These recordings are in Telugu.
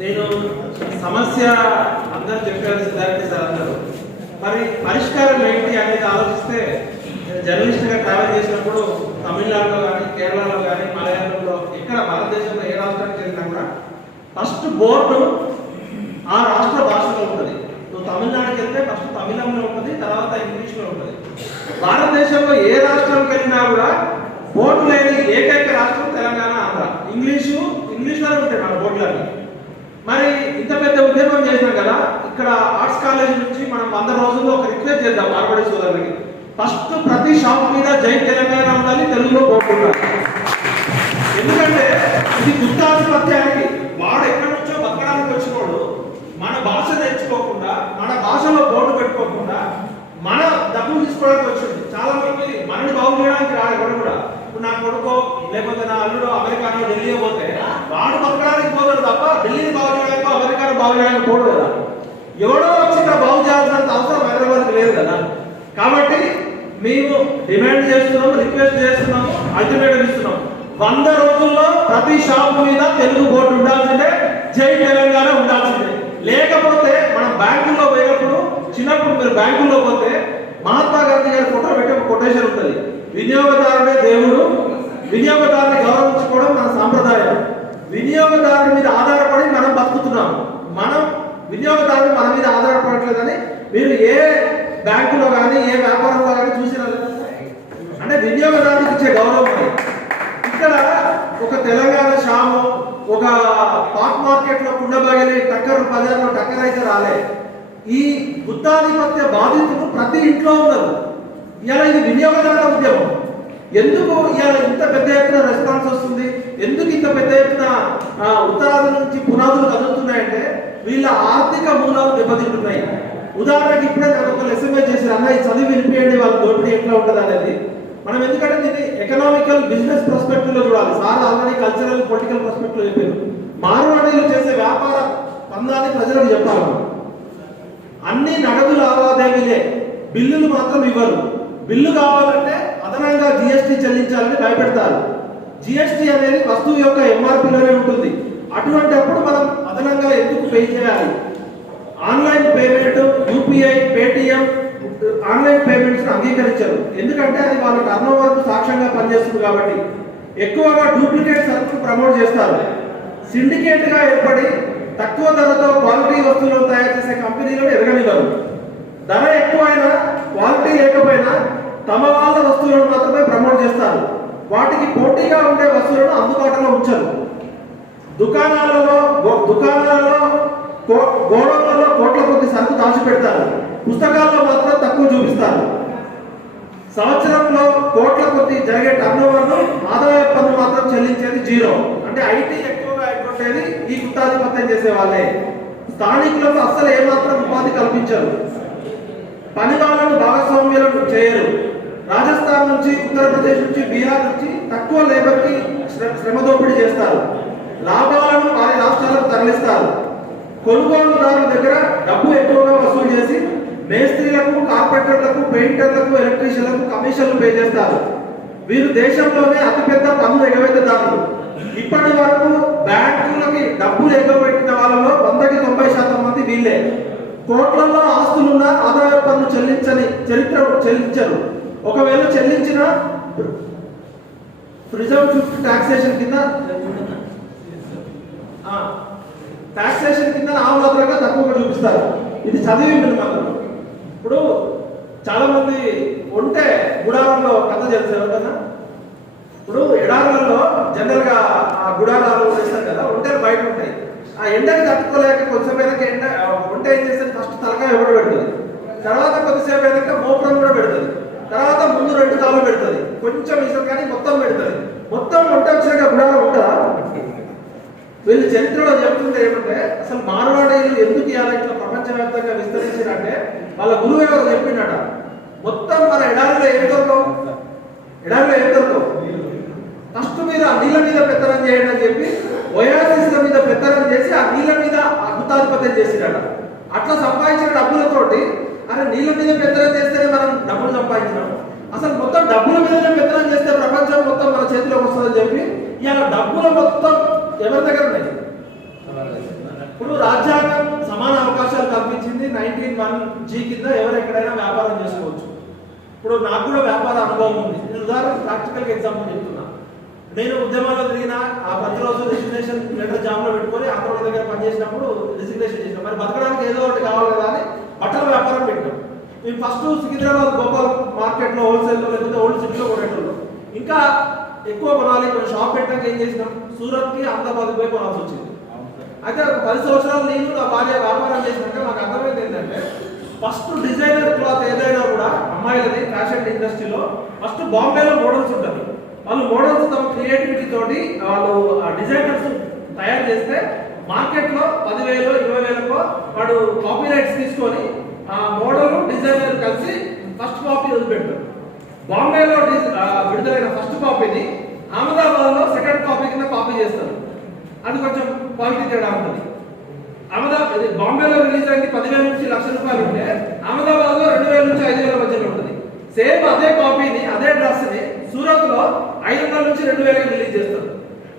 నేను సమస్య అందరూ చెప్పారు సిద్ధార్థ సార్ అందరూ. మరి పరిష్కారం ఏంటి అనేది ఆలోచిస్తే జర్నలిస్ట్గా ట్రావెల్ చేసినప్పుడు తమిళనాడులో కానీ కేరళలో కానీ మలయాళంలో ఇక్కడ భారతదేశంలో ఏ రాష్ట్రానికి వెళ్ళినా కూడా ఫస్ట్ బోర్డు ఆ రాష్ట్ర భాషలో ఉంటుంది. నువ్వు తమిళనాడుకి వెళ్తే ఫస్ట్ తమిళంలో ఉంటుంది తర్వాత ఇంగ్లీష్లో ఉంటుంది. భారతదేశంలో ఏ రాష్ట్రంకి వెళ్ళినా కూడా బోర్డు లేని ఏకైక రాష్ట్రం తెలంగాణ ఆంధ్ర. ఇంగ్లీషు ఇంగ్లీష్లోనే ఉంటాయి మన బోర్డులన్నీ మరి ఇంత పెద్ద ఉద్యమం చేసినాం కదా ఇక్కడ ఆర్ట్స్ కాలేజ్ నుంచి మనం వంద రోజుల్లో ఒక రిక్వెస్ట్ చేద్దాం మార్బడి సోదరులకి. ఫస్ట్ ప్రతి షాప్ మీద జై తెలంగాణ ఉండాలి తెలుగులో పోకుండా ఎందుకంటే ఇది గుత్తాధిపత్యానికి వాడు ఎక్కడి నుంచో బతకడానికి వచ్చినోడు మన భాష తెచ్చుకోకుండా మన భాషలో బోర్డు పెట్టుకోకుండా మన డబ్బులు తీసుకోవడానికి వచ్చింది చాలా మంది మనని బాగు చేయడానికి రాడు ఎవరు కూడా ఇప్పుడు నా కొడుకో లేకపోతే నా అల్లుడు అమెరికాలో ఢిల్లీ పోతే వాడు బతకడానికి పోతాడు తప్ప ఢిల్లీని బాగు చేయడానికి అమెరికాను బాగు చేయడానికి పోడు కదా. ఎవడో వచ్చి ఇక్కడ బాగు చేయాల్సినంత అవసరం హైదరాబాద్కి లేదు కదా. కాబట్టి మేము డిమాండ్ చేస్తున్నాము రిక్వెస్ట్ చేస్తున్నాము అల్టిమేటం ఇస్తున్నాము. వంద రోజుల్లో ప్రతి షాప్ మీద తెలుగు బోర్డు ఉండాల్సిందే జై తెలంగాణ ఉండాల్సిందే. లేకపోతే మనం బ్యాంకుల్లో పోయినప్పుడు చిన్నప్పుడు మీరు బ్యాంకుల్లో పోతే మహాత్మా గాంధీ గారి ఫోటో పెట్టే కొటేషన్ ఉంటుంది. వినియోగదారుడే దేవుడు వినియోగదారుని గౌరవించుకోవడం మన సాంప్రదాయం. వినియోగదారుని మీద ఆధారపడి మనం బతుకుతున్నాం. మనం వినియోగదారులు మన మీద ఆధారపడట్లేదని మీరు ఏ బ్యాంకులో కానీ ఏ వ్యాపారంలో కానీ చూసిన అంటే వినియోగదారునికి ఇచ్చే గౌరవం ఇక్కడ ఒక తెలంగాణ షాము ఒక పాక్ మార్కెట్లో కుండబగిలి టక్కర్ బజార్లో టక్కర్ అయితే రాలే. ఈ బుద్ధాధిపత్య బాధితులు ప్రతి ఇంట్లో ఉన్నారు. ఇలా ఇది వినియోగదారుల ఉద్యమం. ఎందుకు ఇలా ఇంత పెద్ద ఎత్తున రెస్పాన్స్ వస్తుంది? ఎందుకు ఇంత పెద్ద ఎత్తున ఉత్తరాది నుంచి పునాదులు కదులుతున్నాయంటే వీళ్ళ ఆర్థిక మూలాలు దెబ్బతింటున్నాయి. ఉదాహరణకి ఇప్పుడే నాకు ఒక ఎస్ఎంఏ చేసి అన్న ఈ చదివి వినిపించండి వాళ్ళ దోపిడీ ఎట్లా ఉంటుంది? అనేది. మనం ఎందుకంటే దీన్ని ఎకనామికల్ బిజినెస్ పర్స్పెక్టివ్లో చూడాలి. సార్ ఆల్రెడీ కల్చరల్ పొలిటికల్ పర్స్పెక్టివ్లో చెప్పారు. మారువాడీలు చేసే వ్యాపార పందాన్ని ప్రజలకు చెప్పాలి. అన్ని నగదు లావాదేవీలే. బిల్లులు మాత్రం ఇవ్వరు. బిల్లు కావాలంటే చెల్లించాలని భయపెడతారు. జిఎస్టీ అనేది వస్తువు యొక్క ఎంఆర్పిలోనే ఉంటుంది. అటువంటి అప్పుడు మనం అదనంగా ఎందుకు పే చేయాలి? Online payment UPI Paytm online payments అంగీకరించరు. ఎందుకంటే అది వాళ్ళ టర్న్ ఓవర్కు సాక్ష్యంగా పనిచేస్తుంది కాబట్టి. ఎక్కువగా డూప్లికేట్ సరుకులు ప్రమోట్ చేస్తారు. సిండికేట్గా ఏర్పడి తక్కువ ధరతో క్వాలిటీ వస్తువులను తయారు చేసే కంపెనీలను ఎరగనివ్వరు ధర ఎక్కువైనా క్వాలిటీ లేకపోయినా తమ వాళ్ళ వస్తువులను మాత్రమే ప్రమోట్ చేస్తారు. వాటికి పోటీగా ఉండే వస్తువులను అందుబాటులో ఉంచరు. దుకాణాలలో దుకాణాలలో కో- గోడౌన్లలో కోట్ల కొద్ది సరుకు దాచిపెడతారు పుస్తకాల్లో మాత్రం తక్కువ చూపిస్తారు. సంవత్సరంలో కోట్ల కొద్ది జరిగే టర్నోవర్ను ఆదాయ పన్ను మాత్రం చెల్లించేది జీరో. అంటే ఐటీ ఎక్కువగా అయిపోయేది ఈ గుత్తాధిపత్యం చేసే వాళ్ళే స్థానికులకు అస్సలు ఏమాత్రం ఉపాధి కల్పించరు. పని వాళ్ళను భాగస్వామ్యులను చేయరు. రాజస్థాన్ నుంచి ఉత్తరప్రదేశ్ నుంచి బీహార్ నుంచి తక్కువ లేబర్కి శ్ర- శ్రమ దోపిడీ చేస్తారు. లాభాలను వారి రాష్ట్రాలకు తరలిస్తారు. కొనుగోలుదారుల దగ్గర డబ్బు ఎక్కువగా వసూలు చేసి మేస్త్రీలకు కార్పెంటర్లకు పెయింటర్లకు ఎలక్ట్రీషియన్లకు కమిషన్లు పే చేస్తారు. వీరు దేశంలోనే అతిపెద్ద పన్ను ఎగవేతదారులు. ఇప్పటి వరకు బ్యాంకులకి డబ్బులు ఎగబెట్టిన వాళ్ళలో వందకి తొంభై శాతం మంది వీళ్ళే. కోట్లలో ఆస్తులున్న ఆదాయ పన్ను చెల్లించని చరిత్ర చెల్లించరు. ఒకవేళ చెల్లించిన ప్రిజర్వ్ ఫిఫ్త్ టాక్సేషన్ కింద టాక్సేషన్ కింద నామమాత్రంగా తక్కువగా చూపిస్తారు. ఇది చదివి మీరు మాత్రం. ఇప్పుడు చాలా మంది ఉంటే గుడారంలో కథ చేస్తారు కదా ఇప్పుడు ఎడారులలో జనరల్గా ఆ గుడారాలు చేస్తారు కదా ఉంటే బయట ఉంటాయి. ఆ ఎండకి తట్టుకోలేక కొంచెం వెనక ఎండ ఉంటే ఏం చేస్తారు? ఫస్ట్ తలకాయ ఎవడు పెడుతుంది తర్వాత కొద్దిసేపు వెనక మోపురం కూడా పెడుతుంది తర్వాత ముందు రెండు తాళ్ళు పెడుతుంది. కొంచెం ఇసుక కానీ మొత్తం పెడుతుంది. మొత్తం వంట వచ్చాక గుడారం ఉంటుందా వీళ్ళు చరిత్రలో చెప్తుంటే ఏమంటే అసలు మానవాడీలు ఎందుకు ఇవాళ ఇట్లా ప్రపంచవ్యాప్తంగా విస్తరించారంటే వాళ్ళ గురువు ఎవరు చెప్పిండట. మొత్తం మన ఎడారిలో ఏం దొరకవు? ఎడారిలో ఏం దొరకవు? ఫస్ట్ మీరు ఆ నీళ్ళ మీద పెత్తనం చేయండి అని చెప్పి ఒయాసిస్ల మీద పెత్తనం చేసి ఆ నీళ్ళ మీద అద్భుతాధిపత్యం చేసిరట. అట్లా సంపాదించిన డబ్బులతోటి అరే నీళ్ళ మీద పెత్తనం చేస్తే డబ్బులు సంపాదించడం అసలు మొత్తం డబ్బుల మీదనే పెత్తనం చేస్తే ప్రపంచం మొత్తం మన చేతిలోకి వస్తుందని చెప్పి ఇవాళ డబ్బులు మొత్తం ఎవరి దగ్గర ఉన్నాయి? ఇప్పుడు రాజ్యాంగం సమాన అవకాశాలు కల్పించింది నైన్టీన్ వన్ జీ కింద ఎవరు ఎక్కడైనా వ్యాపారం చేసుకోవచ్చు. ఇప్పుడు నాకు కూడా వ్యాపార అనుభవం ఉంది. నేను ఉదాహరణ ప్రాక్టికల్గా ఎగ్జాంపుల్ చెప్తున్నా. నేను ఉద్యమాల్లో తిరిగిన ఆ పది రోజులు రిజిగ్నేషన్ లెటర్ జాబ్లో పెట్టుకొని అక్కడ దగ్గర పనిచేసినప్పుడు రిజిగ్నేషన్ చేసిన. మరి బతకడానికి ఏదో ఒకటి కావాలి కదా అని బట్టల వ్యాపారం పెట్టాం మేము ఫస్ట్ సికింద్రాబాద్ గోపాల్ మార్కెట్లో హోల్సేల్లో లేకపోతే ఓల్డ్ సిటీలో కొనేటోళ్ళం. ఇంకా ఎక్కువ కొనాలి కొంచెం షాప్ పెట్టాక ఏం చేసినాం? సూరత్కి అహ్మదాబాద్ పోయి కొనాల్సి వచ్చింది. అయితే ఒక పది సంవత్సరాలు నేను నా భార్య వ్యాపారం చేసినాక నాకు అర్థమైంది ఏంటంటే ఫస్ట్ డిజైనర్ క్లాత్ ఏదైనా కూడా అమ్మాయిలది ఫ్యాషన్ ఇండస్ట్రీలో ఫస్ట్ బాంబేలో మోడల్స్ ఉంటుంది. వాళ్ళు మోడల్స్ తమ క్రియేటివిటీ తోటి వాళ్ళు ఆ డిజైనర్స్ తయారు చేస్తే మార్కెట్లో పదివేలు ఇరవై వేలకో వాడు కాపీ రైట్స్ తీసుకొని ఆ మోడల్ డిజైనర్ కలిసి ఫస్ట్ కాపీ వదిలిపెట్టారు బాంబేలో ఆ, విడుదలైన ఫస్ట్ కాపీని అహ్మదాబాద్లో సెకండ్ కాపీ కింద కాపీ చేస్తారు. అది కొంచెం క్వాలిటీ తేడా ఉంటుంది. అహ్మదాబాద్ బాంబేలో రిలీజ్ అయింది పదివేల నుంచి లక్ష రూపాయలు ఉంటే అహ్మదాబాద్లో రెండు వేల నుంచి ఐదు వేల మధ్యలో ఉంటుంది. సేమ్ అదే కాపీని అదే డ్రెస్ని సూరత్లో ఐదు వందల నుంచి రెండు వేలకి రిలీజ్ చేస్తారు.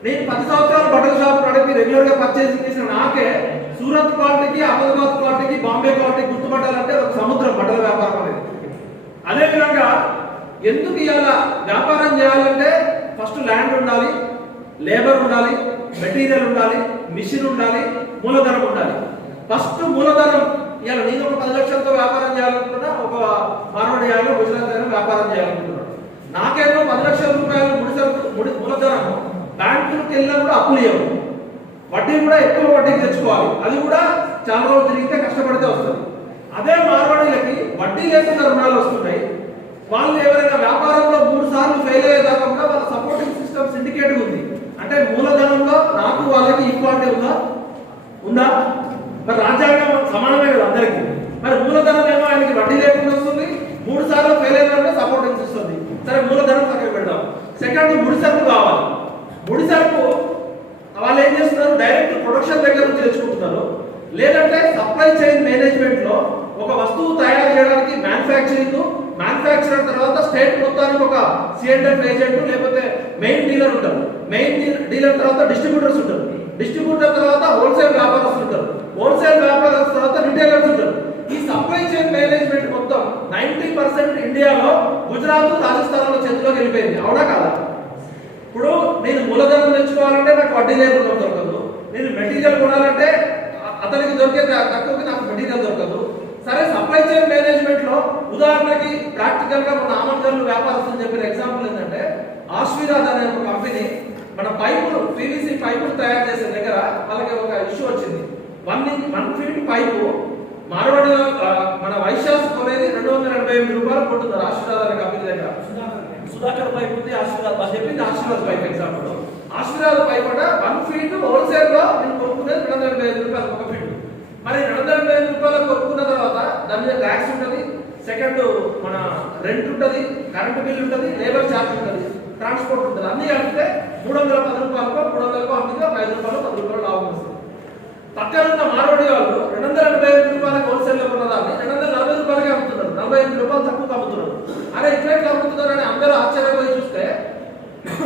నేను పది సంవత్సరాలు బట్టల షాప్ నడిపి రెగ్యులర్గా పర్చేసింగ్ చేసిన నాకే సూరత్ కోటకి అహ్మదాబాద్ కోటకి బాంబే కోటకి గుర్తుపట్టాలంటే ఒక సముద్రం బట్టల వ్యాపారం అనేది. అదేవిధంగా ఎందుకు ఇవాళ వ్యాపారం చేయాలంటే ఫస్ట్ ల్యాండ్ ఉండాలి లేబర్ ఉండాలి మెటీరియల్ ఉండాలి మిషన్ ఉండాలి మూలధనం ఉండాలి. ఫస్ట్ మూలధనం ఇవాళ నేను ఒక పది లక్షలతో వ్యాపారం చేయాలనుకున్నా ఒక మార్వాడి అయినా గుజరాత్ అయినా వ్యాపారం చేయాలనుకుంటున్నాను నాకేమో పది లక్షల రూపాయలు ముడిసరుకు ముడి మూలధనం బ్యాంకులకు వెళ్ళినా కూడా అప్పులు ఇవ్వవు వడ్డీ కూడా ఎక్కువ వడ్డీకి తెచ్చుకోవాలి. అది కూడా చాలా రోజులు తిరిగితే కష్టపడితే వస్తుంది. అదే మార్వాడీలకి వడ్డీ లేకుండా రుణాలు వస్తున్నాయి. వాళ్ళు ఎవరైనా వ్యాపారంలో మూడు సార్లు ఫెయిల్ అయ్యేదాకా కూడా వాళ్ళ సపోర్టింగ్ సిస్టమ్ సిండికేట్ ఉంది. అంటే మూలధనంలో నాకు వాళ్ళకి ఈక్వాలిటీ ఉందా? ఉందా? మరి రాజ్యాంగం సమానమే కదా అందరికీ. మరి మూలధనం ఏమో ఆయనకి వడ్డీ లేకుండా వస్తుంది. మూడు సార్లు ఫెయిల్ అయినా సపోర్టింగ్ వస్తుంది సరే మూలధనం పక్కన పెడదాం. సెకండ్ ముడి సరుకు కావాలి. ముడి సరుకు వాళ్ళు ఏం చేస్తున్నారు? డైరెక్ట్ ప్రొడక్షన్ దగ్గర నుంచి తెచ్చుకుంటున్నారు. లేదంటే సప్లై చైన్ మేనేజ్మెంట్లో ఒక వస్తువు తయారు చేయడానికి మ్యానుఫ్యాక్చరింగ్ మ్యానుఫ్యాక్చరర్ తర్వాత స్టేట్ మొత్తానికి ఒక సిఎండ్ఎఫ్ ఏజెంట్ లేకపోతే మెయిన్ డీలర్ ఉంటారు. మెయిన్ డీలర్ తర్వాత డిస్ట్రిబ్యూటర్స్ ఉంటారు. డిస్ట్రిబ్యూటర్ తర్వాత హోల్సేల్ వ్యాపారస్తులు ఉంటారు. హోల్సేల్ వ్యాపారస్తుల తర్వాత రిటైలర్స్ ఉంటారు. ఈ సప్లై చైన్ మేనేజ్మెంట్ మొత్తం నైన్టీ పర్సెంట్ ఇండియాలో గుజరాత్ రాజస్థాన్ చేతిలోకి వెళ్ళిపోయింది. అవునా కాదా? ఇప్పుడు నేను మూలధనం తెచ్చుకోవాలంటే నాకు వడ్డీ లేకుండా దొరకదు. నేను మెటీరియల్ కొనాలంటే అతనికి దొరికే తక్కువకి నాకు మెటీరియల్ దొరకదు. సరే సప్లై చైన్ మేనేజ్మెంట్లో ఉదాహరణకి ప్రాక్టికల్గా మన ఆమంగర్లు వ్యాపారస్తులు చెప్పిన ఎగ్జాంపుల్ ఏంటంటే ఆశ్వీరాజ్ అనే ఒక కంపెనీ మన పైపులు పీవీసీ పైపులు తయారు చేసే దగ్గర వాళ్ళకి ఒక ఇష్యూ వచ్చింది. One one feet pipe Marwadi మన వైశాస్ కొనేది రెండు వందల ఎనభై ఎనిమిది రూపాయలు కొట్టున్నారు ఆశ్వీరాజ్ కంపెనీ దగ్గర. సుధాకర్ పైప్ ఉంది ఆశీర్వాద్ చెప్పింది Ashirvad pipe example Ashirvad pipe కూడా వన్ ఫీట్ హోల్సేల్లో నేను కొనుక్కునేది రెండు వందల ఎనభై ఐదు రూపాయలు ఒక ఫీట్. మరి రెండు వందల ఎనభై ఐదు రూపాయలు కొనుక్కున్న తర్వాత దాని మీద ట్యాక్స్ ఉంటుంది సెకండ్ మన రెంట్ ఉంటుంది కరెంట్ బిల్ ఉంటుంది లేబర్ ఛార్జ్ ఉంటుంది ట్రాన్స్పోర్ట్ ఉంటుంది. అన్ని కలిపితే మూడు వందల పది రూపాయలకు మూడు వందలకు అమ్మితే ఒక ఐదు రూపాయలు పది రూపాయలు లాభం వస్తుంది. పక్కన ఉన్న మార్వాడి వాళ్ళు రెండు వందల ఎనభై ఐదు రూపాయలకు హోల్సేల్లో కొన్నదాన్ని రెండు వందల నలభై రూపాయలకే అమ్ముతుంది నలభై ఐదు రూపాయలు తక్కువ అమ్ముతున్నారు అరే ఇట్లా ఎట్లా అమ్ముతున్నారు అని అందరూ ఆశ్చర్యపోయి చూస్తే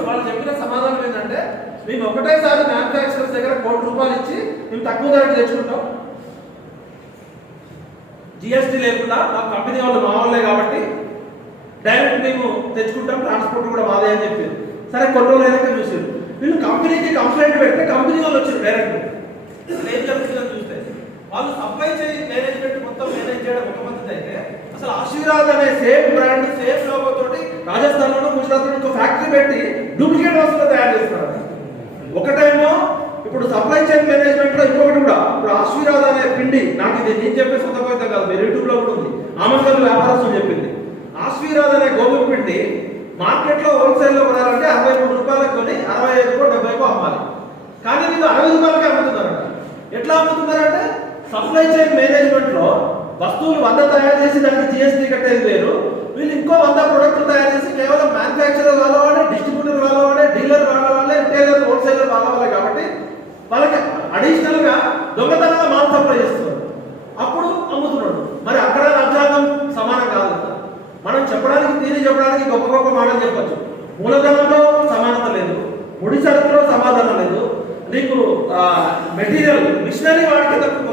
వాళ్ళు చెప్పిన సమాధానం ఏంటంటే మేము ఒకటేసారి మ్యానుఫ్యాక్చరర్స్ దగ్గర కోటి రూపాయలు ఇచ్చి మేము తక్కువ ధరకు తెచ్చుకుంటాం. జిఎస్టీ లేకుండా మా కంపెనీ వాళ్ళు మా వాళ్ళే కాబట్టి డైరెక్ట్ మేము తెచ్చుకుంటాం ట్రాన్స్పోర్ట్ కూడా మాదే అని చెప్పారు. సరే కొన్ని రోజులు అయినాక చూసారు వీళ్ళు కంపెనీకి కంప్లైంట్ పెడితే కంపెనీ వాళ్ళు వచ్చారు డైరెక్ట్ ఏం జరుగుతుందని చూస్తే వాళ్ళు సప్లై చేయి మేనేజ్మెంట్ మొత్తం మేనేజ్ చేయడం ఒక పద్ధతి అయితే అసలు ఆశీర్వాద్ అనే సేమ్ బ్రాండ్ సేమ్ లోగో తోటి రాజస్థాన్ లోను గుజరాత్లో ఇంకో ఫ్యాక్టరీ పెట్టి డూప్లికేట్ వస్తువులు తయారు చేస్తున్నారు. ఒకటేమో ఇప్పుడు సప్లై చైన్ మేనేజ్మెంట్లో ఇంకొకటి కూడా ఇప్పుడు ఆశీర్వాద్ అనే పిండి నాకు ఇది నేను చెప్పే సొంత కవిత కాదు మీరు యూట్యూబ్లో కూడా ఉంది. ఆమె వ్యాపారస్తులు చెప్పింది. ఆశీర్వాద్ అనే గోధుమ పిండి మార్కెట్లో హోల్సేల్లో కొనాలంటే అరవై మూడు రూపాయలకు కొని అరవై ఐదుకో డెబ్బైకో అమ్మాలి. కానీ వీళ్ళు అరవై రూపాయలకే అమ్ముతున్నారంట. ఎట్లా అమ్ముతున్నారంటే సప్లై చైన్ మేనేజ్మెంట్లో వస్తువులు వంద తయారు చేసి దానికి జిఎస్టీ కట్టేది వేరు. వీళ్ళు ఇంకో వంద ప్రొడక్ట్లు తయారు చేసి కేవలం మ్యానుఫ్యాక్చరర్ వాళ్ళ వాళ్ళే డిస్ట్రిబ్యూటర్ వాళ్ళ వాళ్ళే డీలర్ వాళ్ళ వాళ్ళే రిటైలర్ హోల్సేలర్ వాళ్ళ వాళ్ళే కాబట్టి వాళ్ళకి అడిషనల్గా దొంగతనంగా మాల్ సప్లై చేస్తున్నారు. అప్పుడు అమ్ముతున్నాడు. మరి అక్కడ రాజ్యాంగం సమానం కాదు. మనం చెప్పడానికి తీరి చెప్పడానికి గొప్ప గొప్ప మాటలు చెప్పచ్చు. మూలధనంలో సమానత లేదు. ముడి నీకు మెటీరియల్ మిషనరీ వాడికి తక్కువ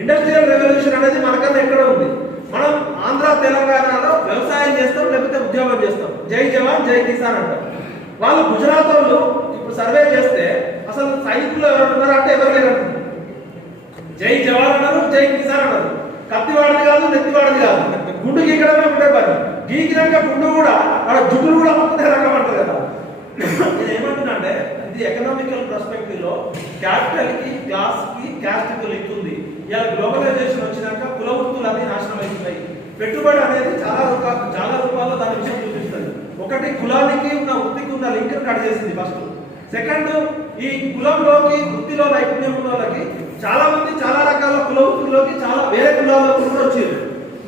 ఇండస్ట్రియల్ రెవల్యూషన్ అనేది మనకన్నా ఎక్కడ ఉంది. మనం ఆంధ్ర తెలంగాణలో వ్యవసాయం చేస్తాం లేకపోతే ఉద్యోగం చేస్తాం. జై జవాన్ జై కిసాన్ అంటాం. వాళ్ళు గుజరాత్ వాళ్ళు ఇప్పుడు సర్వే చేస్తే అసలు సైనికులు ఎవరు ఉన్నారు అంటే ఎవరు లేరు జై జవాన్ అన్నారు జై కిసాన్ అన్నారు. కత్తివాడిది కాదు నెత్తివాడిది కాదు. గుండు గీకడమే ఉండే పని. గీకినాక గుండు కూడా అక్కడ జుట్టులు కూడా అమ్ముకునే రకం అంటారు కదా. నేను ఏమంటున్నా అంటే ఇది ఎకనామికల్ పర్స్పెక్టివ్లో క్యాపిటల్కి క్లాస్కి క్యాస్ట్కి లింక్ ఉంది. ఇలా గ్లోబలైజేషన్ వచ్చినాక కుల వృత్తులు అన్ని నాశనం అవుతున్నాయి పెట్టుబడి అనేది చాలా రూపా చాలా రూపాల్లో దాని విషయం చూపిస్తుంది. ఒకటి కులానికి ఉన్న వృత్తికి ఉన్న లింక్ కట్ చేసింది ఫస్ట్ సెకండ్ ఈ కులంలోకి వృత్తిలో నైపుణ్యం ఉన్న వాళ్ళకి చాలా మంది చాలా రకాల కుల వృత్తుల్లోకి చాలా వేరే కులాల్లో కూడా వచ్చారు.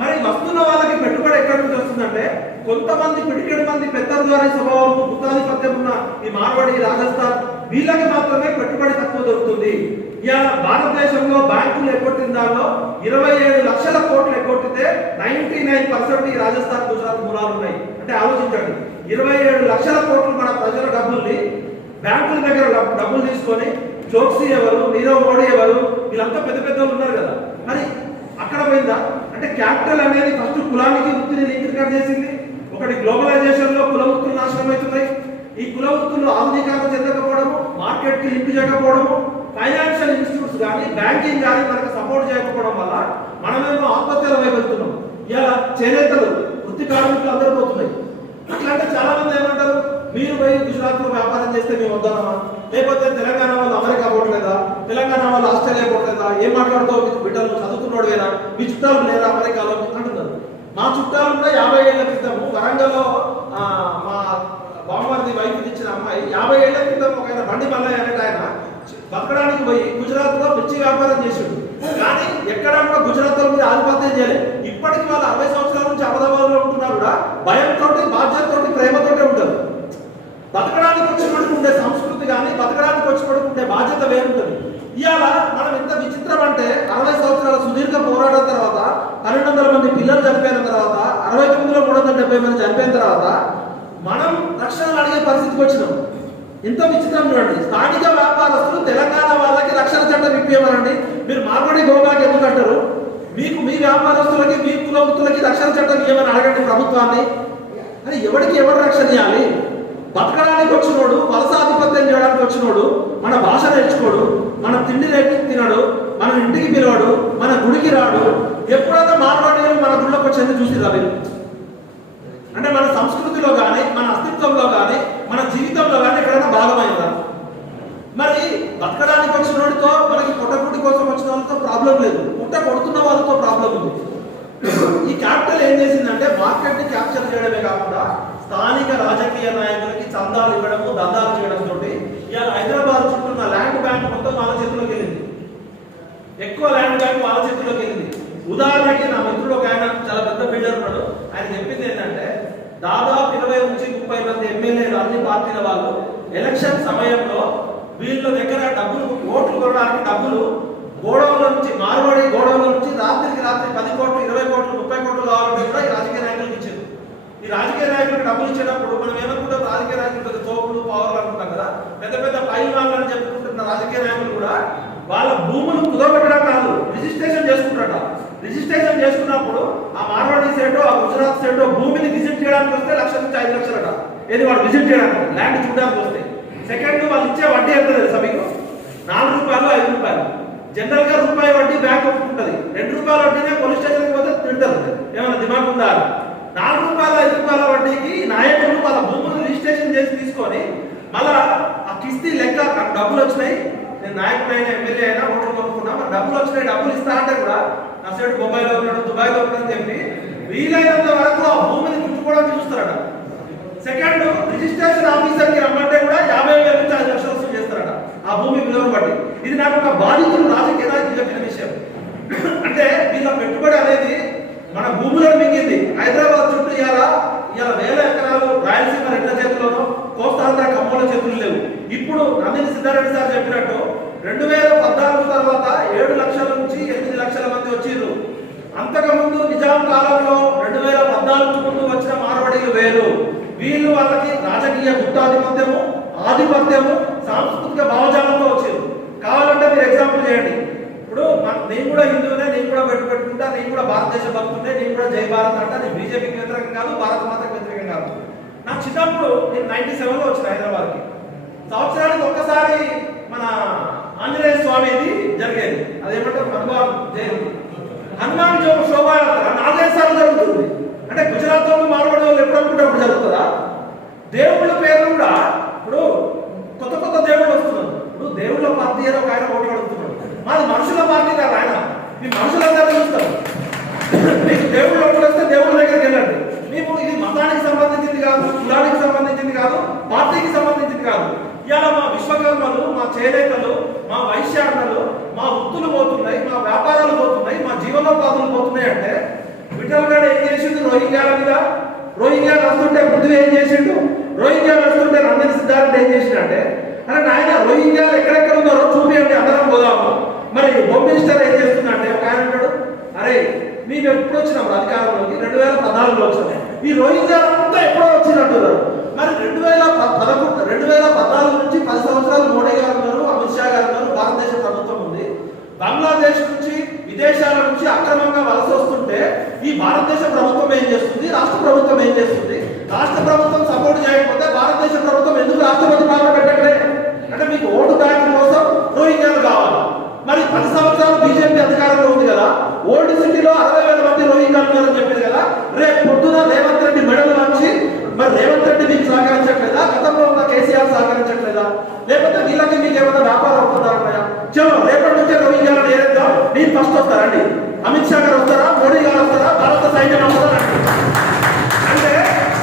మరి వస్తున్న వాళ్ళకి పెట్టుబడి ఎక్కడి నుంచి వస్తుందంటే కొంతమంది పిడికెడు మంది పెద్దద్వారి స్వభావం బుద్ధాధిపత్యం ఉన్న ఈ మార్వాడి రాజస్థాన్ వీళ్ళకి మాత్రమే పెట్టుబడి తక్కువ దొరుకుతుంది. ఇవాళ భారతదేశంలో బ్యాంకులు ఎగ్గొట్టిన దానిలో ఇరవై ఏడు లక్షల కోట్లు ఎగ్గొట్టితే నైన్టీ నైన్ పర్సెంట్ ఈ రాజస్థాన్ గుజరాత్ మూలాలు ఉన్నాయి. అంటే ఆలోచించండి. ఇరవై ఏడు లక్షల కోట్లు మన ప్రజల డబ్బుల్ని బ్యాంకుల దగ్గర డబ్బులు తీసుకొని చోక్సీ ఎవరు నీరవ్ మోడీ ఎవరు వీళ్ళంతా పెద్ద పెద్ద వాళ్ళు ఉన్నారు కదా. మరి అక్కడ పోయిందా? అంటే క్యాపిటల్ అనేది ఫస్ట్ కులానికి వృత్తిని లింక్ చేసింది. ఒకటి గ్లోబలైజేషన్లో కుల వృత్తులు నాశనం అవుతున్నాయి. ఈ కుల వృత్తులు ఆధునీకరణ చెందకపోవడము మార్కెట్కి లింక్ చేయకపోవడము ఫైనాన్షియల్ ఇన్స్టిట్యూట్స్ కానీ బ్యాంకింగ్ కానీ మనకు సపోర్ట్ చేయకపోవడం వల్ల మనమేమో ఆత్మహత్యల వైపు వెళ్తున్నాం. ఇలా చేనేతలు వృత్తి కార్మికులు అందరూ పోతున్నాయి. అట్లాంటి చాలా మంది ఏమంటారు? మీరు పోయి గుజరాత్లో వ్యాపారం చేస్తే మేము వద్దామా లేకపోతే తెలంగాణ వాళ్ళు అమెరికా పోవట్లేదా? తెలంగాణ వాళ్ళు ఆస్ట్రేలియా పోవట్లేదా? ఏం మాట్లాడుతావు? మీ బిడ్డలు చదువుకున్నాడు వేరా మీ చుట్టాలు లేదా అమెరికాలో? అంటున్నారు. మా చుట్టాలు కూడా యాభై ఏళ్ళ క్రితము వరంగల్లో మా బామ్మది వైపు ఇచ్చిన అమ్మాయి యాభై ఏళ్ళ క్రితం ఒక బండి మల్లయ్య అనే ఆయన. బతకడానికి పోయి గుజరాత్లో మిర్చి వ్యాపారం చేసాడు కానీ ఎక్కడ కూడా గుజరాత్ మీద ఆధిపత్యం చేయలేదు ఇప్పటికి వాళ్ళు అరవై సంవత్సరాల నుంచి అబద్ధబాద్లో ఉంటున్నారు కూడా. భయంతో బాధ్యతతో ప్రేమతోటే ఉంటారు. బతకడానికి వచ్చి ఉండే సంస్కృతి కానీ బతకడానికి వచ్చి ఉండే బాధ్యత వేరుంటుంది. ఇవాళ మనం ఎంత విచిత్రం అంటే అరవై సంవత్సరాల సుదీర్ఘ పోరాటం తర్వాత పన్నెండు వందల మంది పిల్లలు చనిపోయిన తర్వాత అరవై తొమ్మిదిలో మూడు వందల డెబ్బై మంది చనిపోయిన తర్వాత మనం రక్షణలు అడిగే పరిస్థితికి వచ్చినాం. ఎంత విచిత్రం చూడండి. స్థానిక వ్యాపారస్తులు తెలంగాణ వాళ్ళకి రక్షణ చట్టం ఇప్పేమనండి మీరు మార్వాడి గోబాకి ఎందుకు అంటారు? మీకు మీ వ్యాపారస్తులకి మీ కులవృత్తులకి రక్షణ చట్టం ఇవ్వమని అడగండి ప్రభుత్వాన్ని. అని ఎవరికి ఎవరు రక్షణ ఇవ్వాలి? బతకడానికి వచ్చినోడు వలసాధిపత్యం చేయడానికి వచ్చినోడు మన భాష నేర్చుకోడు మన తిండి నేర్చు తినడు మన ఇంటికి పిలవడు మన గుడికి రాడు ఎప్పుడైనా మార్వాడీలు మన గుళ్ళకి వచ్చేది చూసి మీరు? అంటే మన సంస్కృతిలో కానీ మన అస్తిత్వంలో కానీ మన జీవితంలో కానీ ఎక్కడైనా భాగమైందా మరి బతకడానికి వచ్చిన వాడితో మనకి పుట్టకుడి కోసం వచ్చిన వాళ్ళతో ప్రాబ్లం లేదు. పుట్ట కొడుతున్న వాళ్ళతో ప్రాబ్లం ఉంది. ఈ క్యాపిటల్ ఏం చేసిందంటే మార్కెట్ని క్యాప్చర్ చేయడమే కాకుండా స్థానిక రాజకీయ నాయకులకి చందాలు ఇవ్వడము దందాలు చేయడం తోటి ఇవాళ హైదరాబాద్ చుట్టూ ఉన్న ల్యాండ్ బ్యాంక్ మొత్తం వాళ్ళ చేతిలోకి వెళ్ళింది. ఎక్కువ ల్యాండ్ బ్యాంక్ వాళ్ళ చేతిలోకి వెళ్ళింది. ఉదాహరణకి నా మిత్రుడు ఒక ఆయన చాలా పెద్ద బిల్డర్ ఉన్నాడు. ఆయన చెప్పింది ఏంటంటే దాదాపు ఇరవై నుంచి ముప్పై మంది ఎమ్మెల్యేలు అన్ని పార్టీల వాళ్ళు ఎలక్షన్ సమయంలో వీళ్ళ దగ్గర డబ్బులు ఓట్లు కొనడానికి డబ్బులు గోడౌన్ల నుంచి మార్వాడి గోడౌన్ల నుంచి రాత్రికి రాత్రి పది కోట్లు ఇరవై కోట్లు ముప్పై కోట్లు కావాలంటే కూడా ఈ రాజకీయ నాయకులకు ఇచ్చారు. ఈ రాజకీయ నాయకులకు డబ్బులు ఇచ్చినప్పుడు మనం ఏమనుకుంటాం? రాజకీయ నాయకులు పెద్ద తోపులు పావులు అనుకుంటాం కదా? పెద్ద పెద్ద పైల్వాన్లని చెప్పుకుంటున్న రాజకీయ నాయకులు కూడా వాళ్ళ భూములు కుదరబెట్టడం కాదు. రిజిస్ట్రేషన్ చేసుకుంటారట రిజిస్ట్రేషన్ చేసుకున్నప్పుడు ఆ మార్వాడి స్టేటో ఆ గుజరాత్ స్టేటో భూమిని విజిట్ చేయడానికి వస్తే లక్ష నుంచి ఐదు లక్షలట. ఏది వాడు విజిట్ చేయడానికి? ల్యాండ్ చూడడానికి వస్తే. సెకండ్ వాళ్ళు ఇచ్చే వడ్డీ ఎంత తెలుసా మీకు? నాలుగు రూపాయలు ఐదు రూపాయలు. జనరల్గా రూపాయి వడ్డీ బ్యాంక్ ఉంటుంది రెండు రూపాయల వడ్డీనే పోలీస్ స్టేషన్ పోతే తింటారు ఏమైనా దిమాగ్ ఉందా? నాలుగు రూపాయల ఐదు రూపాయల వడ్డీకి నాయకులు వాళ్ళ భూములు రిజిస్ట్రేషన్ చేసి తీసుకొని మళ్ళా ఆ కిస్తీ లెక్క నాకు డబ్బులు వచ్చినాయి. నేను నాయకుడైన ఎమ్మెల్యే అయినా ఓట్లు కొనుక్కున్నా మరి డబ్బులు వచ్చినాయి డబ్బులు ఇస్తా అంటే కూడా నా సైడ్ బొంబాయిలో ఉన్నాడు దుబాయ్లో ఉన్నాడు చెప్పి వీలైనంత వరకు ఆ భూమిని కూడా చూస్తారట. సెకండ్ రిజిస్ట్రేషన్ ఆఫీసర్కి రమ్మంటే కూడా యాభై వేల నుంచి ఐదు లక్షలు వసూలు చేస్తారట ఆ భూమి విలువను బట్టి. ఇది నాకు ఒక బాధితులు రాజకీయ నాయకులు చెప్పిన విషయం. అంటే వీళ్ళ పెట్టుబడి అనేది మన భూములను మింగింది. ఐదు చుట్టూ ఇవాళ ఇవాళ వేల ఎకరాలు రాయలసీమ రెడ్ల చేతిలోనో కోస్తాంధ్ర కమ్మల చేతులు లేవు ఇప్పుడు నందిని సిద్ధారెడ్డి సార్ చెప్పినట్టు రెండు వేల పద్నాలుగు తర్వాత ఏడు లక్షల నుంచి ఎనిమిది లక్షల మంది వచ్చిర్రు అంతకుముందు నిజాం కాలంలో రెండు వేల పద్నాలుగు ముందు వచ్చిన మార్వడీలు వేరు వీళ్ళు వాళ్ళకి రాజకీయ గుత్తాధిపత్యము ఆధిపత్యము సాంస్కృతిక భావజాలంతో వచ్చారు కాబట్టి నేను కూడా హిందువునే నేను కూడా పెట్టు పెట్టుకుంటా నేను కూడా భారతదేశ భక్తుండే నేను కూడా జై భారత్ అంటా నేను బీజేపీకి వ్యతిరేకం కాదు భారత మాతకి వ్యతిరేకం కాదు నాకు చిన్నప్పుడు నేను నైన్టీ సెవెన్లో వచ్చిన హైదరాబాద్కి సంవత్సరానికి ఒక్కసారి మన ఆంజనేయ స్వామిది జరిగేది అదేమంటారు హనుమాన్ జయంతి హనుమాన్ జో శోభాయాత్ర నాలుగైదు సార్లు జరుగుతుంది అంటే గుజరాత్ వాళ్ళు మార్వాడి వాళ్ళు ఎప్పుడు అనుకుంటే అప్పుడు జరుగుతుందా దేవుళ్ళ పేర్లు కూడా ఇప్పుడు కొత్త కొత్త దేవుళ్ళు వస్తున్నారు. ఇప్పుడు దేవుళ్ళ పార్టీ ఏదో ఒక ఆయన ఓట్లు అడుగుతున్నాడు. మాది మనుషుల పార్టీ కాదు ఆయన. మీ మనుషులందరూ చూస్తారు. మీకు దేవుళ్ళు ఓట్లు వస్తే దేవుళ్ళ దగ్గరికి వెళ్ళండి. మీకు ఇది మతానికి సంబంధించింది కాదు కులానికి సంబంధించింది కాదు పార్టీకి సంబంధించింది కాదు. ఇవాళ మా విశ్వకర్మలు మా చేనేతలు మా వైశ్యాన్నలు మా వృత్తులు పోతున్నాయి మా వ్యాపారాలు పోతున్నాయి మా జీవనోపాధులు పోతున్నాయి అంటే విఠల్ గారు ఏం చేసిండు? రోహింగ్యాల మీద రోహింగ్యాలు అందుంటే పృథ్వీ ఏం చేసిండు? రోహింగ్యాలు వస్తుంటే నందన్ సిద్ధార్థ ఏం చేసిండంటే అరే నాయన రోహింగ్యాలు ఎక్కడెక్కడ ఉన్నారో చూపియండి అందరం పోదాము. మరి హోమ్ మినిస్టర్ ఏం చేస్తుందంటే ఒక ఆయన అంటాడు అరే మేము ఎప్పుడు వచ్చినాము అధికారంలోకి? రెండు వేల పద్నాలుగులో వచ్చినాయి ఈ రోహింగ్యాలు అంతా ఎప్పుడో వచ్చినట్టున్నారు మరి రెండు వేల పదకొండు రెండు వేల పద్నాలుగు నుంచి పది సంవత్సరాలు మోడీ గారు ఉన్నారు అమిత్ షా గారు ఉన్నారు భారతదేశ ప్రభుత్వం ఉంది. బంగ్లాదేశ్ నుంచి విదేశాల నుంచి అక్రమంగా వలస వస్తుంటే ఈ భారతదేశ ప్రభుత్వం ఏం చేస్తుంది? రాష్ట్ర ప్రభుత్వం ఏం చేస్తుంది? రాష్ట్ర ప్రభుత్వం సపోర్ట్ చేయకపోతే భారతదేశ ప్రభుత్వం ఎందుకు రాష్ట్ర పాలన పెట్టట్లే అంటే మీకు ఓటు బ్యాంక్ కోసం రోహింగ్యాలు కావాలి మరి పది సంవత్సరాలు బీజేపీ అధికారంలో ఉంది కదా ఓల్డ్ సిటీలో అరవై వేల మంది రోహింగ్యాలు ఉన్నారని చెప్పింది కదా రేపు పొద్దున రేవంత్ రెడ్డి మెడలు వంచి మరి రేవంత్ రెడ్డి మీకు సహకరించట్లేదా గతంలో ఉన్న కేసీఆర్ సహకరించట్లేదా లేకపోతే వీళ్ళకి మీకు ఏమైనా వ్యాపారం అవుతుందా చలో రేపటి నుంచే రోహింగ్యాలను ఏరేద్దాం మీరు ఫస్ట్ వస్తారండి అమిత్ షా గారు వస్తారా మోడీ గారు వస్తారా భారత సైన్యం వస్తారా అంటే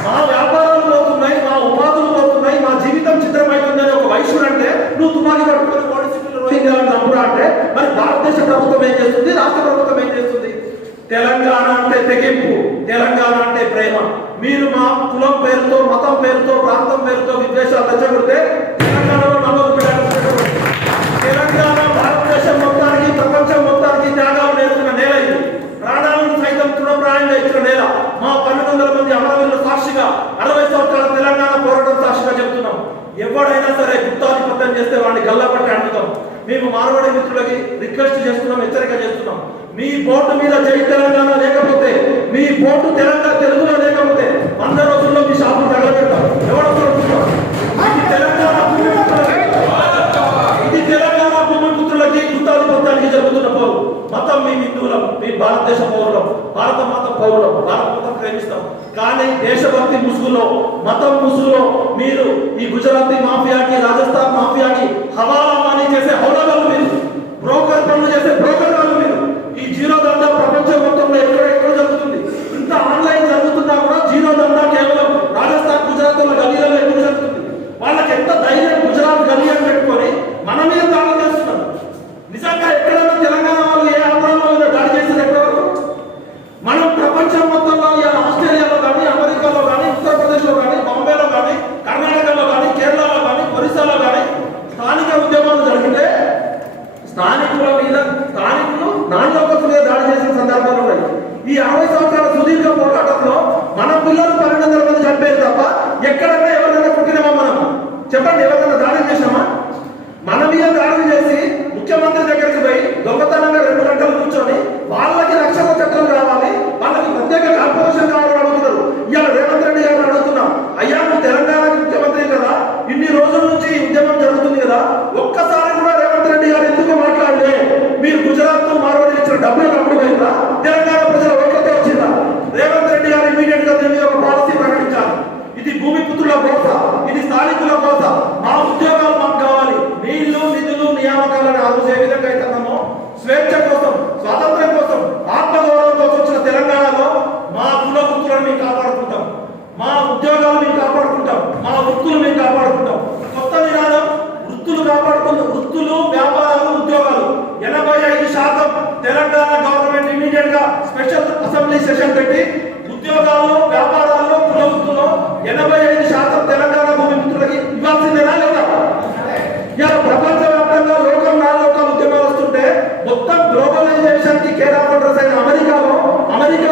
మా వ్యాపారాలు పోతున్నాయి మా ఉపాధులు పోతున్నాయి మా జీవితం చిత్రమైతుందని ఒక వైశ్యుడు అంటే నువ్వు తుపాకీ పట్టుకొని మోడీ సిటీలో రోహింగ్యాలను చంపురా అంటే మరి భారతదేశ ప్రభుత్వం ఏం చేస్తుంది రాష్ట్ర ప్రభుత్వం ఏం చేస్తుంది తెలంగాణ అంటే తెగింపు తెలంగాణ అంటే ప్రేమ. మీరు మా కులం పేరుతో మతం పేరుతో ప్రాంతం పేరుతో విద్వేషాలు రెచ్చగొడితే తెలంగాణలో నమోదు తెలంగాణ భారతదేశం మొత్తానికి ప్రపంచం మొత్తానికి త్యాగాలు నేర్పిన నేల ఇది. ప్రాణాలను సైతం తృణప్రాయంగా ఇచ్చిన నేల. మా పన్నెండు వందల మంది అమరవీరుల సాక్షిగా అరవై సంవత్సరాల తెలంగాణ పోరాటం సాక్షిగా చెప్తున్నాం ఎవడైనా సరే గుప్తాధిపత్యం చేస్తే వాడిని గల్లబట్టి అడుగుతాం మేము మార్వాడి మిత్రులకి రిక్వెస్ట్ చేస్తున్నాం హెచ్చరిక చేస్తున్నాం. మీ బోర్డు మీద జై తెలంగాణ లేకపోతే మీ బోర్డు తెలంగాణ తెలుగులో లేకపోతే వంద రోజుల్లో మీ షాపులు తగలబెడతాం ఎవడో ఇది తెలంగాణ భూమిపుత్రులకి ఇది తెలంగాణ భూమిపుత్రులకి గుత్తాధిపత్యానికి జరుగుతున్న పోరు మతం మీ హిందువులం మీ భారతదేశ పౌరులం భారత మత పౌరులం భారత మతం ప్రేమిస్తాం. కానీ దేశభక్తి ముసుగులో మతం ముసుగులో మీరు ఈ గుజరాతీ మాఫియాకి రాజస్థాన్ మాఫియాకి హవాలా మానీ చేసే హౌలగాళ్ళు మీరు. బ్రోకర్ పనులు చేసే బ్రోకర్ వాళ్ళు మీరు. ఈ జీరో దందా ప్రపంచం మొత్తంలో ఎక్కడ ఎక్కడ జరుగుతుంది. ఇంత ఆన్లైన్ జరుగుతున్నా కూడా జీరో దందా కేవలం రాజస్థాన్ గుజరాత్ గలీలలో ఎక్కడ జరుగుతుంది? వాళ్ళకి ఎంత ధైర్యం గుజరాత్ గల్లీ అని పెట్టుకొని మన మీద దాడి చేస్తున్నారు నిజంగా ఎక్కడైనా తెలంగాణ వాళ్ళు ఏ ఆంధ్రాలో మీద దాడి చేసిన ఎక్కడెవరు మనం ప్రపంచం మొత్తంలో ఇవాళ ఆస్ట్రేలియాలో కానీ అమెరికాలో కానీ ఉత్తరప్రదేశ్లో కానీ బాంబేలో కానీ కర్ణాటకలో కానీ కేరళలో కానీ ఒరిస్సాలో కానీ స్థానిక ఉద్యమాలు జరిగితే స్థానికుల మీద స్థానికులు నాన్ లోకల్స్ మీద దాడి చేసిన సందర్భాలు ఉన్నాయి ఈ అరవై సంవత్సరాల సుదీర్ఘ పోరాటంలో మన పిల్లలు పన్నెండు వందల మంది చనిపోయారు తప్ప ఎక్కడైనా ఎవరైనా పుట్టినామా మనం చెప్పండి ఎవరు దాడి చేసినామా మన మీద దాడి చేసి ముఖ్యమంత్రి దగ్గరికి పోయి దొంగతనంగా రెండు గంటలు కూర్చొని వాళ్ళకి రక్షణ చట్టం రావాలి వాళ్ళకి ప్రత్యేక కార్పొరేషన్ కావాలని అడుగుతున్నారు ఇవాళ రేవంత్ రెడ్డి గారు అడుగుతున్నాం అయ్యా నువ్వు తెలంగాణకి ముఖ్యమంత్రి కదా ఇన్ని రోజుల నుంచి ఈ ఉద్యమం జరుగుతుంది కదా ఒక్కసారి కూడా రేవంత్ రెడ్డి గారు ఎందుకు మాట్లాడలే మీరు గుజరాత్ మార్వాడి ఇచ్చిన డబ్బులు అప్పుడు పోయిందా తెలంగాణ ప్రజల ఓట్లతో వచ్చిందా రేవంత్ రెడ్డి గారు ఇమీడియట్గా దీని మీద ఒక పాలసీ ప్రకటించాలి ఇది భూమి పుత్రుల కోస ఇది స్థానికుల కోస మా ఉద్యోగాలు మాకు కావాలి నీళ్ళు నిధులు నియామకాలను ఆ రోజు ఏ విధంగా అయితున్నామో స్వేచ్ఛ కోసం స్వాతంత్ర్యం కోసం ఆత్మగౌరవం కోసం వచ్చిన తెలంగాణలో మా కుల వృత్తులను మేము కాపాడుకుంటాం మా ఉద్యోగాలు మేము కాపాడుకుంటాం మా వృత్తులు మేము కాపాడుకుంటాం కొత్త నినాదం వృత్తులు కాపాడుకుంటాం వృత్తులు వ్యాపారాలు ఉద్యోగాలు ఎనభై ఐదు శాతం తెలంగాణ గవర్నమెంట్ ఇమీడియట్ గా స్పెషల్ అసెంబ్లీ సెషన్ పెట్టి ఉద్యోగాల్లో వ్యాపారాల్లో కుల వృత్తుల్లో ఎనభై ఐదు శాతం తెలంగాణ భూమి మిత్రులకి ఇవ్వాల్సిందేనా లేదా? ఇలా ప్రపంచ వ్యాప్తంగా లోకం నా ఉద్యమాలు వస్తుంటే మొత్తం గ్లోబలైజేషన్కి కేర్ ఆఫ్ అడ్రస్ అయిన అమెరికాలో అమెరికా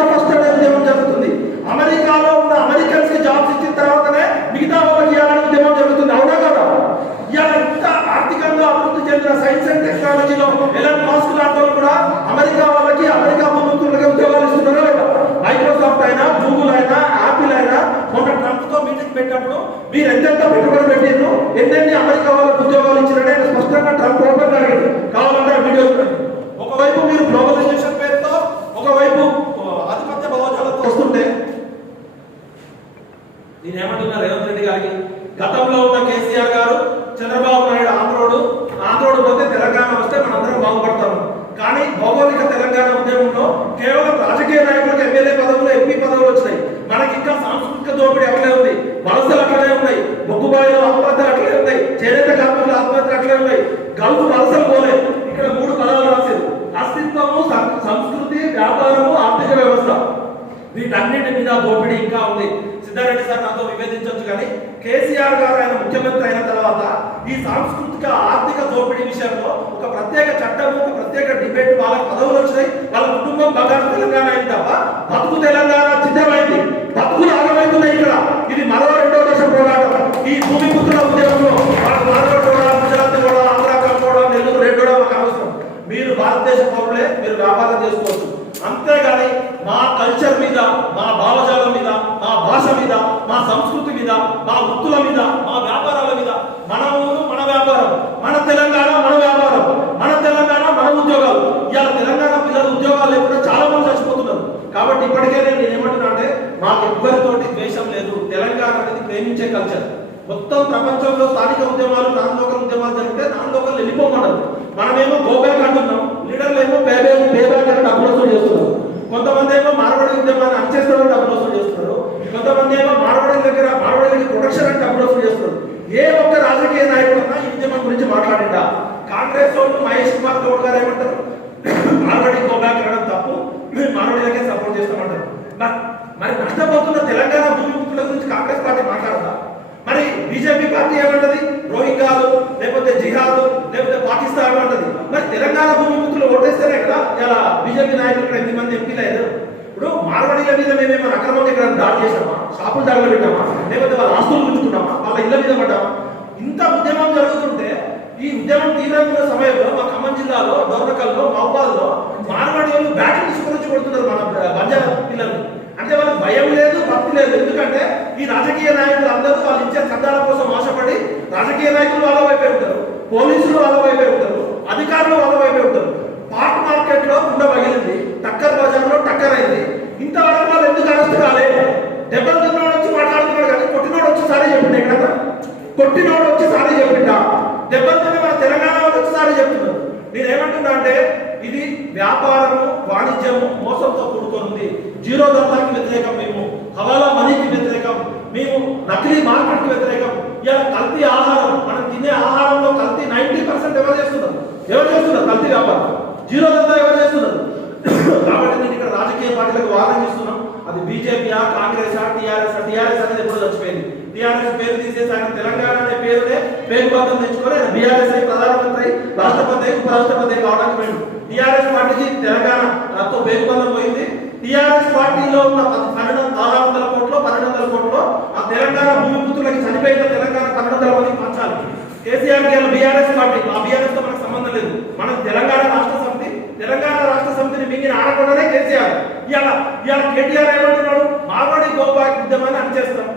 పేరుమన్నం పోయింది. టిఆర్ఎస్ పార్టీలో ఉన్న పన్నెండు నాలుగు వందల కోట్లు పన్నెండు వందల కోట్లు ఆ తెలంగాణ భూమిపుతులకి చనిపోయిన తెలంగాణ పన్నెండు వందల మంది పంచాలి. కేసీఆర్ గారు బీఆర్ఎస్ పార్టీ. ఆ బీఆర్ఎస్తో మనకు సంబంధం లేదు. మనం తెలంగాణ రాష్ట్ర సమితి తెలంగాణ రాష్ట్ర సమితిని మింగిన ఆడకుండానే కేసీఆర్. ఇవాళ ఇవాళ కేటీఆర్ ఏమంటున్నాడు? మావాడి గోపాకి ఉద్యమాన్ని అనిచేస్తాం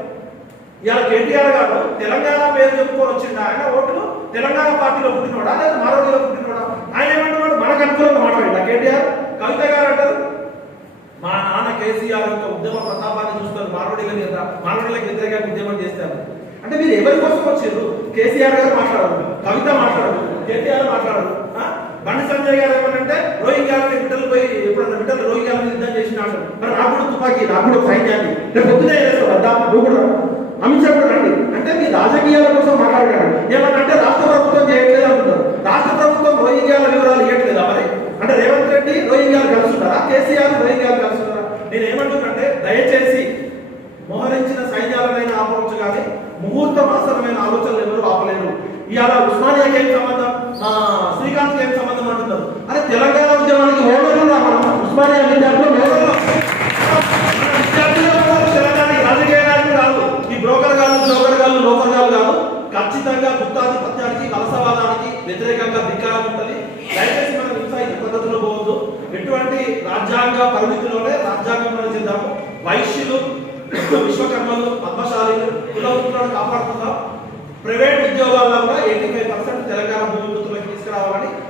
ఇవాళ కేటీఆర్ గారు తెలంగాణ పేరు చెప్పుకొని వచ్చిన ఆయన ఓట్లు తెలంగాణ పార్టీలో పుట్టినోడా లేదా మారోడిలో పుట్టినోడా? ఆయన ఏమంటున్నాడు? మనకు అనుకూలంగా మాట్లాడాడు కేటీఆర్? కవిత గారు అంటారు మా నాన్న కేసీఆర్ యొక్క ఉద్యమ ప్రతాపాన్ని చూస్తారు. గారి మారోడిలకు వ్యతిరేకంగా ఉద్యమం చేస్తారు. అంటే మీరు ఎవరి కోసం వచ్చారు? కేసీఆర్ గారు మాట్లాడరు కవిత మాట్లాడరు కేటీఆర్ మాట్లాడరు. బండి సంజయ్ గారు ఏమనంటే రోహింగ్యాలని బిడ్డలు పోయి ఎప్పుడన్నా బిడ్డలు రోహింగ్యాలని యుద్ధం చేసిన మరి నాకు కూడా తుపాకీ నాకు కూడా సైన్యాన్ని నువ్వు కూడా అంతేగాని రాజకీయాల కోసం మాట్లాడాడు ఏమన్నా అంటే రాష్ట్ర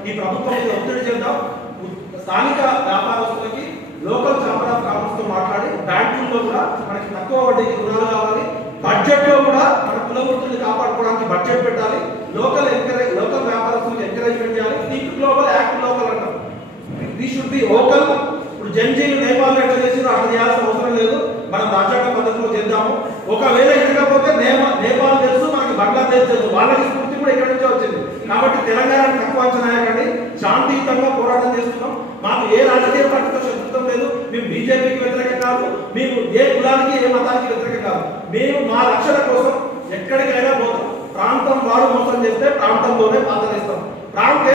ఈ ప్రభుత్వం మీద ఒత్తిడి చేద్దాం. స్థానిక వ్యాపారస్తులకి లోకల్ ఛాంబర్ ఆఫ్ కామర్స్తో మాట్లాడి బ్యాంకుల్లో కూడా మనకి తక్కువ వడ్డీకి రుణాలు కావాలి. బడ్జెట్లో కూడా మన కుల వృత్తుల్ని కాపాడుకోవడానికి బడ్జెట్ పెట్టాలి. లోకల్ ఎంకరేజ్ లోకల్ వ్యాపారస్తులకు ఎంకరేజ్మెంట్ చేయాలి థింక్ గ్లోబల్ యాక్ట్ లోకల్ అంటాం. వీ షుడ్ బి ఓకల్ ఇప్పుడు జన్జీలు నేపాల్ ఎట్లా చేసిన అట్లా చేయాల్సిన అవసరం లేదు. మనం రాజ్యాంగ పద్ధతిలో చేద్దాము. ఒకవేళ ఎక్కకపోతే నేపాల్ తెలుసు మనకి బంగ్లాదేశ్ తెలుసు. వాళ్ళకి స్ఫూర్తి కూడా ఎక్కడి నుంచో వచ్చింది. కాబట్టి తెలంగాణ తక్కువ అంచనా వేయకండి శాంతియుతంగా పోరాటం చేస్తున్నాం. మాకు ఏ రాజకీయ పార్టీతో శత్రుత్వం లేదు. మేము బీజేపీకి వ్యతిరేకం కాదు. మేము ఏ కులానికి ఏ మతానికి వ్యతిరేకం కాదు. మేము మా రక్షణ కోసం ఎక్కడికైనా పోతాం. ప్రాంతం వాడు మోసం చేస్తే ప్రాంతంలోనే పాతనేస్తాం ప్రాంతం